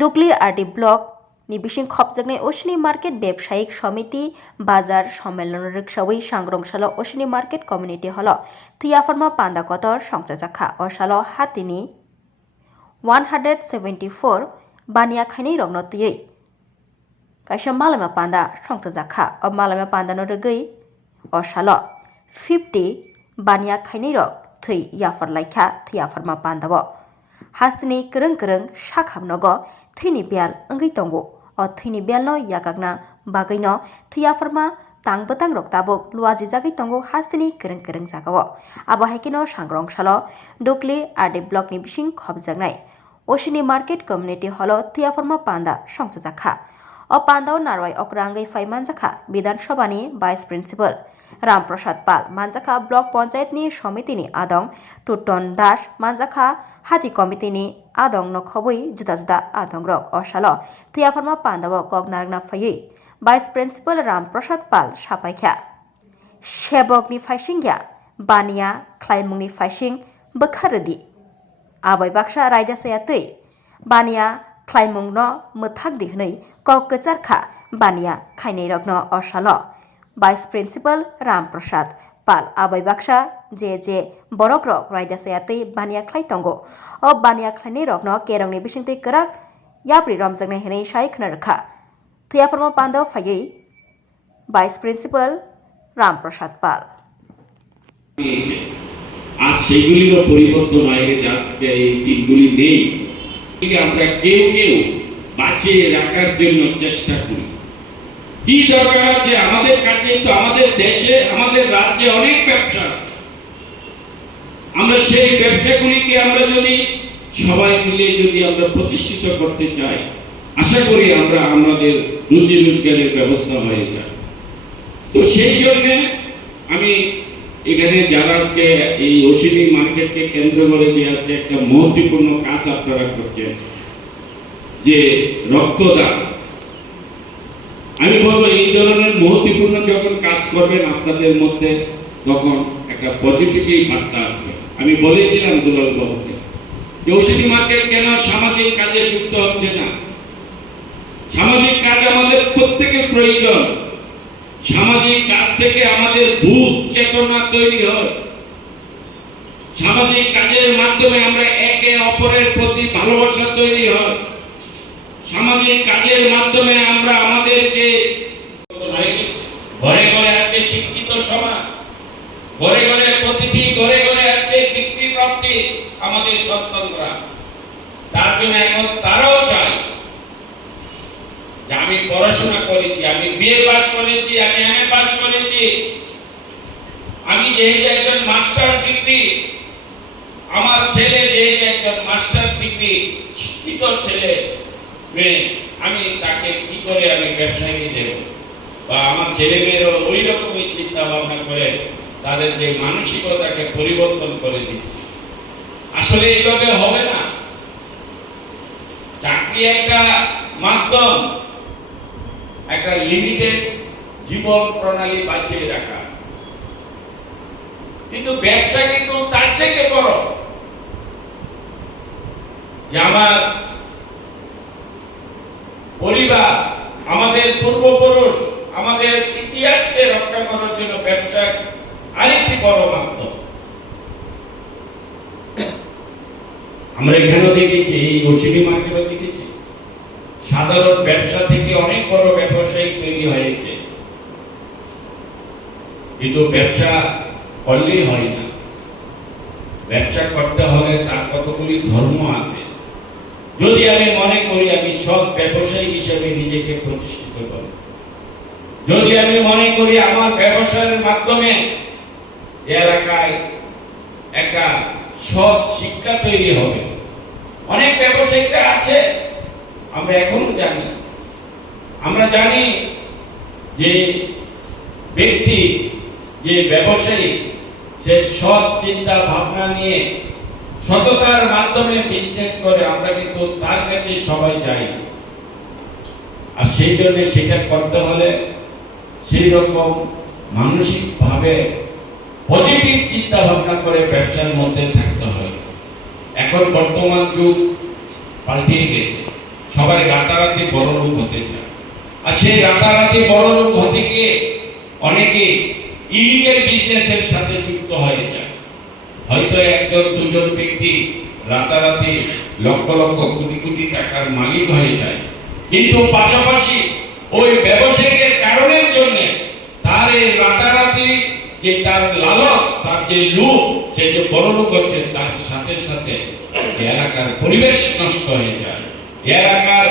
ডুকলি RD block নিবিসিং খবজাকনাय অশিনী market ব্যবসায়িক সমিতি বাজার সম্মেলন রিক্সাওই সাংগ্রংশাল অশিনী মার্কেট কমিউনিটি হল থিয়াফার্মা পান্দাকতর সংসাজাখা অশাল হাতিনি 174 বানিয়া খাইনি রগ্ন তুই কাইসা মালামা পান্দা সংসাজাখা ও মালামা পান্দানো রগৈ অশাল 50 বানিয়া খাইনি রগ থৈ ইয়াফার লাইখা থিয়াফার্মা পান্দাব हास्तिनि करं करं साखामनगो थैनि बेल अंगै तंगो अ थैनि बेलनो यागागना बागैनो थैयाफोरमा तांबतां रक्ताबक लुवाजि जागै तंगो हास्तिनि करं करं जागाव आबो हाइकिनो सांग्रंशालो डुकली RD ब्लकनि बिसिं खबजागनाय Ashwini market community hall थैयाफोरमा पान्दा संसाजाखा अ पान्दाव नारवाय अक्रांगै फाइमानजाखा विधानसभानि भाइस प्रिन्सिपल रामप्रसाद पाल मानजाखा ब्लक पंचायतनि समितिनि आदं टुटन दास मानजाखा हाती कमिटिनि आदं नखबै जुदा जुदा आदं रक अशाल थैयाफार्मा पान्दाव कक नारगना फैयै भाइस प्रिन्सिपल रामप्रसाद पाल सापाइखा सेबकनि फाइसिंया बानिया ख्लाइमुंनि फाइसिं बोखारदि आबै बाक्सा रायदासाया तै बानिया ख्लाइमुंनो मोथाक दिहनै कक कचारखा बानिया खाइनै रग्न अशाल भाइस प्रिन्सिपल रामप्रसाद पाल आबै बाक्सा जे बरक रक रायदासाया तै बानिया ख्लाइ तंगो अ बानिया ख्लाइनै रग्न केरंनि बिसिंतै कराक याप्रि रमजागनाय हेनै साइखना रखा थैयाफोरमा पान्दाव फायै भाइस प्रिन्सिपल रामप्रसाद पाल আজ সেগুলিরও পরিবর্তন হয়ে গেছে। আজকে এই দিনগুলি নেই, আমরা কেউ কেউ বাঁচিয়ে রাখার জন্য চেষ্টা করি। কি দরকার আছে আমাদের কাছে? তো আমাদের দেশে আমাদের রাজ্যে অনেক ব্যবসা, আমরা সেই ব্যবসাগুলিকে আমরা যদি সবাই মিলে যদি আমরা প্রতিষ্ঠিত করতে চাই, আশা করি আমরা আমাদের রুজি রোজগারের ব্যবস্থা হয়ে যায়। তো সেই জন্য আমি এখানে যারা আজকে এই অশিনী মার্কেটকে কেন্দ্র করে যে আজকে একটা মহত্বপূর্ণ কাজ আপনারা করছেন, যে রক্তদান, আমি বলবো এই ধরনের মহত্বপূর্ণ যখন কাজ করবেন আপনাদের মধ্যে তখন একটা পজিটিভই বার্তা আসবে। আমি বলেছিলাম দুলাল বাবুকে যে অশিনী মার্কেট কেন সামাজিক কাজে যুক্ত হচ্ছে না। সামাজিক কাজ আমাদের প্রত্যেকের প্রয়োজন। সামাজিক কাজ থেকে আমাদের বোধ চেতনা তৈরি হয়। সামাজিক কাজের মাধ্যমে আমরা একে অপরের প্রতি ভালোবাসা তৈরি হয়। সামাজিক কাজের মাধ্যমে আমরা আমাদের যে ঘরে ঘরে আজকে শিক্ষিত সমাজ, ঘরে ঘরে প্রতিটি ঘরে ঘরে আজকে বিক্রি প্রাপ্তি আমাদের সন্তানরা, তার জন্য এখন তারাও চায় যে আমি পড়াশোনা করেছি, আমি বিএ পাস করেছি, আমি এমএ পাস করেছি, আমি যেহেতু একজন মাস্টার ডিগ্রি, আমার ছেলে যেহেতু একজন মাস্টার ডিগ্রি শিক্ষিত ছেলে মেয়ে, আমি তাকে কি করে আমি ব্যবসায় দেব? বা আমার ছেলে মেয়েরও ওই রকমই চিন্তা ভাবনা করে তাদের যে মানসিকতাকে পরিবর্তন করে দিচ্ছে। আসলে এইভাবে হবে না। চাকরি একটা মাধ্যম, একটা লিমিটেড জীবন প্রণালী বাঁচিয়ে রাখা, কিন্তু ব্যবসা কিন্তু তার থেকে বড়। যে আমার পরিবার, আমাদের পূর্বপুরুষ, আমাদের ইতিহাসকে রক্ষা করার জন্য ব্যবসা আরেকটি বড় মাধ্যম। আমরা এখানেও দেখেছি, এই অশিনী মার্কেটও দেখেছি, সাধারণ ব্যবসা থেকে অনেক বড় ব্যবসায়িক তৈরি হয়েছে। কিন্তু ব্যবসা করলেই হয় না, ব্যবসা করতে হলে তার কতগুলি ধর্ম আছে। যদি আমি মনে করি আমি সৎ ব্যবসায়ী হিসেবে নিজেকে প্রতিষ্ঠিত করি, যদি আমি মনে করি আমার ব্যবসার মাধ্যমে এলাকায় একটা সৎ শিক্ষা তৈরি হবে। অনেক ব্যবসায়ীরা আছে, আমরা এখনো জানি, আমরা জানি যে ব্যক্তি, যে ব্যবসায়ী, সে সৎ চিন্তা ভাবনা নিয়ে সততার মাধ্যমে বিজনেস করে, আমরা কিন্তু তার কাছে সবাই যাই। আর সেই জন্য সেটা করতে হলে সেই রকম মানসিক ভাবে পজিটিভ চিন্তা ভাবনা করে ব্যবসার মধ্যে থাকতে হয়। এখন বর্তমান যুগ পাল্টিয়ে গেছে। সবাই রাতারাতি বড় লোক হতে চায়, আর সেই রাতারাতি বড় লোক হতে গিয়ে অনেকে ইলিগাল বিজনেসের সাথে যুক্ত হয়ে যায়। হয়তো একজন দুজন ব্যক্তি রাতারাতি লক্ষ লক্ষ কোটি কোটি টাকার মালিক হয়ে যায়, কিন্তু পাশাপাশি ওই ব্যবসায়িকের কারণের জন্য তার এই রাতারাতি যে তার লালস, তার যে লোভ, সে যে বড় লোক হচ্ছে, তার সাথে সাথে এলাকার পরিবেশ নষ্ট হয়ে যায়, এলাকার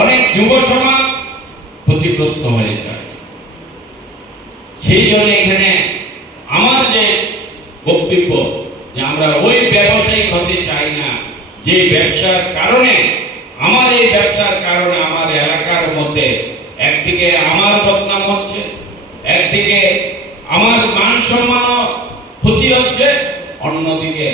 অনেক যুব সমাজ ক্ষতিগ্রস্ত হয়ে যায়। সেই জন্য এখানে আমার যে বক্তব্য, যে আমরা ওই ব্যবসায়িক হতে চাই না যে ব্যবসার কারণে, আমার এই ব্যবসার কারণে আমার এলাকার মধ্যে একদিকে আমার বদনাম হচ্ছে, একদিকে আমার মান সম্মান ক্ষতি হচ্ছে, অন্যদিকে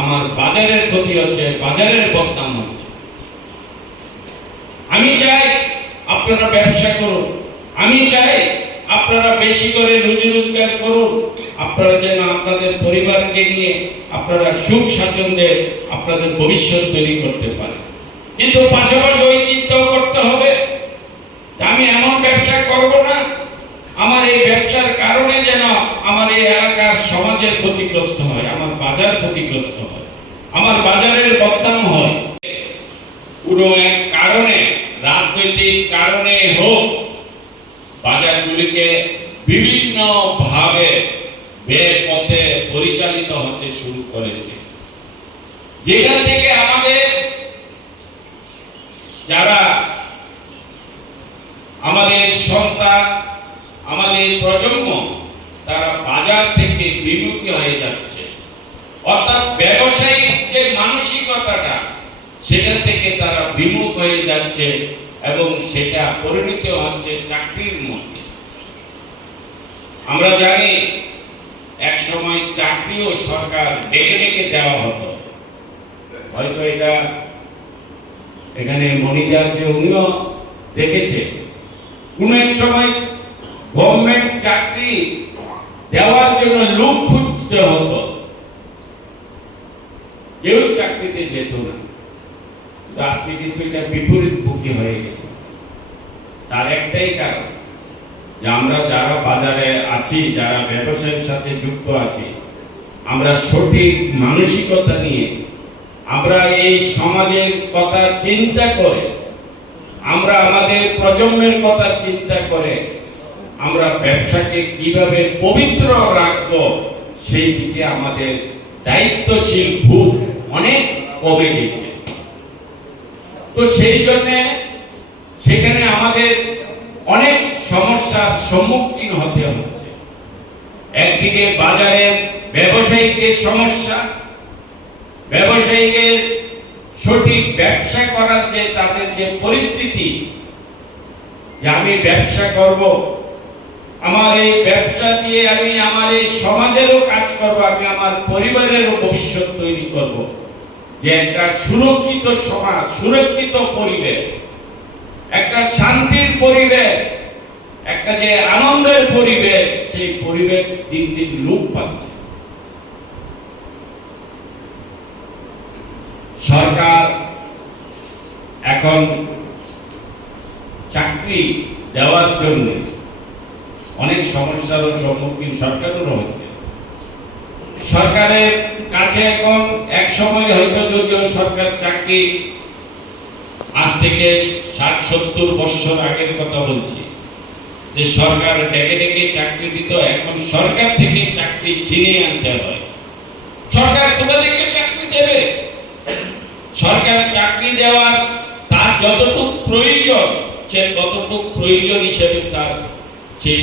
আমার বাজারের ক্ষতি হচ্ছে, বাজারের বদনাম হচ্ছে। আমি চাই আপনারা ব্যবসা করুন, আমি চাই আপনারা বেশি করে রুজি রোজগার করুন, আপনারা যেন আপনাদের পরিবারকে নিয়ে আপনারা সুখ স্বাচ্ছন্দ্যে আপনাদের ভবিষ্যৎ তৈরি করতে পারেন। কিন্তু পাশাপাশি ওই চিন্তাও করতে হবে যে আমি এমন ব্যবসা করব না আমার এই ব্যবসার কারণে যেন আমার এই এলাকার সমাজের ক্ষতিগ্রস্ত হয়, আমার বাজার ক্ষতিগ্রস্ত হয়, আমার বাজারের বদনাম হয়। কোনো এক কারণে, রাজনৈতিক কারণে হোক, বাজারগুলিকে বিভিন্ন ভাবে বেপথে পরিচালিত হতে শুরু করেছে, যেখান থেকে আমাদের যারা আমাদের সন্তান, আমাদের প্রজন্ম, তারা বাজার থেকে বিমুখী হয়ে যাচ্ছে, অর্থাৎ ব্যবসায়িক যে মানসিকতাটা সেটা থেকে তারা বিমুখ হয়ে যাচ্ছে এবং সেটা পরিণত হচ্ছে চাকরির মধ্যে। আমরা জানি এক সময় চাকরিও সরকার ডেকে ডেকে দেওয়া হতো, হয়তো এটা এখানে মনিদা আছে, উনিও দেখেছে কোন এক সময় গভর্নমেন্ট চাকরি দেওয়ার জন্য লোক খুঁজতে হতো, কেউ চাকরিতে যেত না। আজকে কিন্তু এটা বিপরীতমুখী হয়ে গেছে। তার একটাই কারণ যে আমরা যারা বাজারে আছি, যারা ব্যবসায়ের সাথে যুক্ত আছি, আমরা সঠিক মানসিকতা নিয়ে, আমরা এই সমাজের কথা চিন্তা করে, আমরা আমাদের প্রজন্মের কথা চিন্তা করে আমরা ব্যবসাকে কিভাবে পবিত্র রাখবো সেই দিকে আমাদের দায়িত্বশীল ভূত অনেক কমে গেছে। তো সেই জন্য সেখানে আমাদের অনেক সমস্যার সম্মুখীন হতে হচ্ছে। একদিকে বাজারের ব্যবসায়ীদের সমস্যা, ব্যবসায়ীদের সঠিক ব্যবসা করার যে তাদের যে পরিস্থিতি, যে আমি ব্যবসা করব, আমার এই ব্যবসা দিয়ে আমি আমার এই সমাজেরও কাজ করব, আমি আমার পরিবারেরও ভবিষ্যৎ তৈরি করব, যে একটা সুরক্ষিত সমাজ, সুরক্ষিত পরিবেশ, একটা শান্তির পরিবেশ, একটা যে আনন্দের পরিবেশ, সেই পরিবেশ দিন দিন লোপ পাচ্ছে। সরকার এখন চাকরি দেওয়ার জন্য অনেক সমস্যার সম্মুখীন সরকারও হচ্ছে। সরকারের কাছে এখন এক সময় হয়তো যদিও সরকার চাকরি, আজ থেকে 60-70 বছর আগের কথা বলছি, যে সরকার ডেকে ডেকে চাকরি দিত, এখন সরকার থেকে চাকরি ছিনিয়ে আনতে হয়। সরকার কোথা থেকে চাকরি দেবে? সরকার চাকরি দেওয়ার তার যতটুকু প্রয়োজন, সে ততটুকু প্রয়োজন হিসেবে তার সেই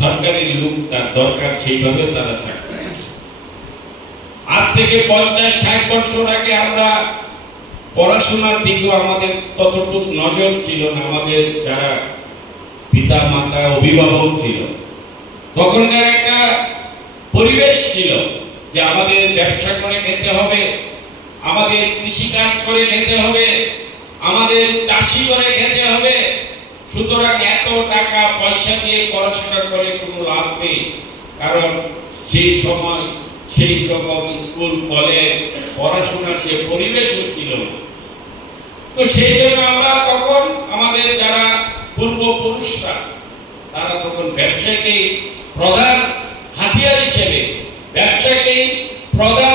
সরকারি লোক তার দরকার, সেইভাবে তারা চাকরি। আজ থেকে 50-60 বছর আগে আমরা পড়াশোনার দিকেও আমাদের ততটুকু নজর ছিল না। আমাদের যারা পিতা মাতা অভিভাবক ছিল, তখনকার একটা পরিবেশ ছিল যে আমাদের ব্যবসা করে খেতে হবে, আমাদের কৃষি কাজ করে খেতে হবে, আমাদের চাষি করে খেতে হবে। সুতরাং এত টাকা পয়সা দিয়ে পড়াশোনা করে কোনো লাভ নেই, কারণ সেই সময় সেই রকম স্কুল কলেজ পড়াশোনার যে পরিবেশ ছিল। তো সেই জন্য আমরা তখন আমাদের যারা পূর্বপুরুষরা তারা তখন ব্যবসাকে প্রধান হাতিয়ার হিসেবে, ব্যবসাকেই প্রধান